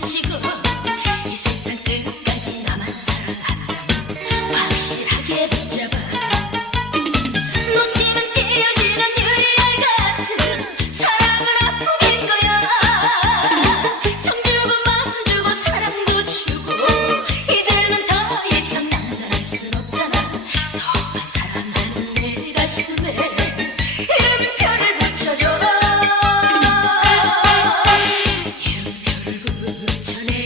七个。ちゃね